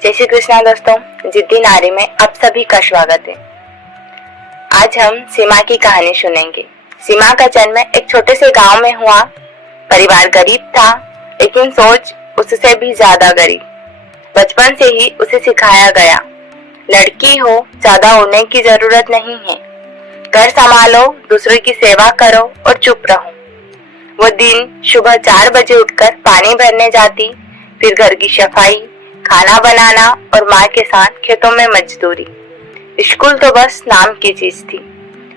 जय श्री कृष्णा दोस्तों, जिद्दी नारी में आप सभी का स्वागत है। आज हम सीमा की कहानी सुनेंगे। सीमा का जन्म एक छोटे से गांव में हुआ। परिवार गरीब था, लेकिन सोच उससे भी ज्यादा गरीब। बचपन से ही उसे सिखाया गया, लड़की हो, ज्यादा होने की जरूरत नहीं है। घर संभालो, दूसरों की सेवा करो और चुप रहो। वो दिन सुबह 4 बजे उठकर पानी भरने जाती, फिर घर की सफाई, खाना बनाना और माँ के साथ खेतों में मजदूरी। स्कूल तो बस नाम की चीज थी।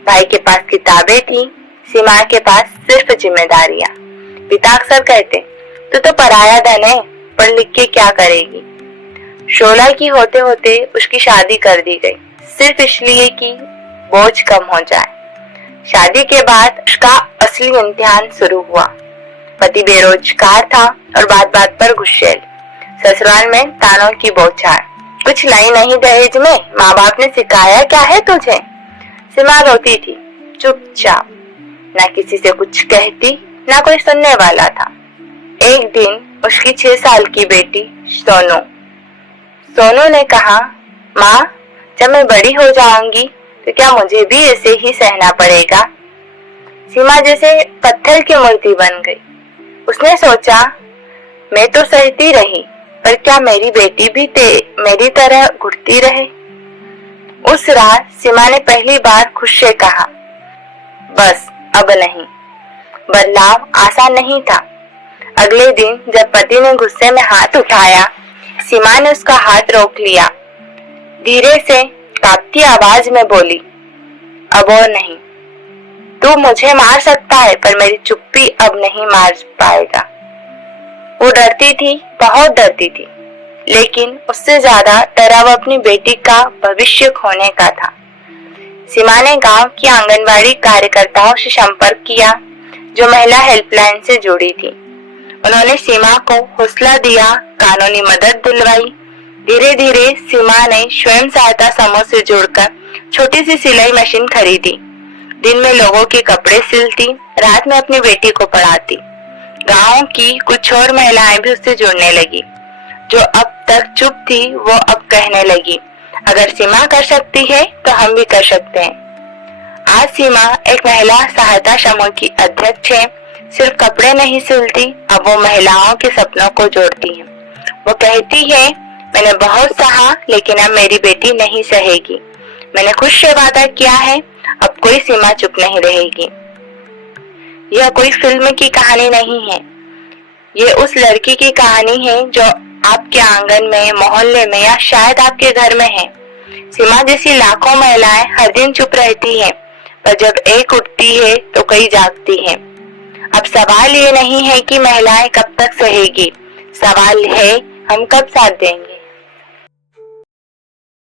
भाई के पास किताबें थी, सीमा के पास सिर्फ जिम्मेदारियां। पिता अक्सर कहते, तू तो पराया धन है, पढ़ लिख के क्या करेगी। 16 की होते होते उसकी शादी कर दी गई, सिर्फ इसलिए कि बोझ कम हो जाए। शादी के बाद उसका असली इम्तिहान शुरू हुआ। पति बेरोजगार था और बात बात पर गुस्सैल। ससुराल में तानों की बौछार, कुछ लाई नहीं दहेज में, माँ बाप ने सिखाया क्या है तुझे। सीमा रोती थी चुपचाप, ना किसी से कुछ कहती, ना कोई सुनने वाला था। एक दिन उसकी 6 साल की बेटी सोनू ने कहा, माँ, जब मैं बड़ी हो जाऊंगी तो क्या मुझे भी ऐसे ही सहना पड़ेगा। सीमा जैसे पत्थर की मूर्ति बन गई। उसने सोचा, मैं तो सहती रही, पर क्या मेरी बेटी भी मेरी तरह घुटती रहे। उस रात सीमा ने पहली बार खुद से कहा, बस अब नहीं। बदलाव आसान नहीं था। अगले दिन जब पति ने गुस्से में हाथ उठाया, सीमा ने उसका हाथ रोक लिया। धीरे से कांपती आवाज में बोली, अब और नहीं। तू मुझे मार सकता है, पर मेरी चुप्पी अब नहीं मार पाएगा। वो डरती थी, बहुत डरती थी, लेकिन उससे ज्यादा डरा वो अपनी बेटी का भविष्य खोने का था। सीमा ने गांव की आंगनबाड़ी कार्यकर्ताओं से संपर्क किया, जो महिला हेल्पलाइन से जुड़ी थी। उन्होंने सीमा को हौसला दिया, कानूनी मदद दिलवाई। धीरे धीरे सीमा ने स्वयं सहायता समूह से जुड़कर छोटी सी सिलाई मशीन खरीदी। दिन में लोगों के कपड़े सिलती, रात में अपनी बेटी को पढ़ाती। गांव की कुछ और महिलाएं भी उससे जुड़ने लगी। जो अब तक चुप थी, वो अब कहने लगी, अगर सीमा कर सकती है तो हम भी कर सकते हैं। आज सीमा एक महिला सहायता समूह की अध्यक्ष है। सिर्फ कपड़े नहीं सिलती, अब वो महिलाओं के सपनों को जोड़ती है। वो कहती है, मैंने बहुत सहा, लेकिन अब मेरी बेटी नहीं सहेगी। मैंने खुद से वादा किया है, अब कोई सीमा चुप नहीं रहेगी। यह कोई फिल्म की कहानी नहीं है, ये उस लड़की की कहानी है जो आपके आंगन में, मोहल्ले में या शायद आपके घर में है। सीमा जैसी लाखों महिलाएं हर दिन चुप रहती हैं, पर जब एक उठती है तो कई जागती हैं। अब सवाल ये नहीं है कि महिलाएं कब तक सहेगी, सवाल है हम कब साथ देंगे।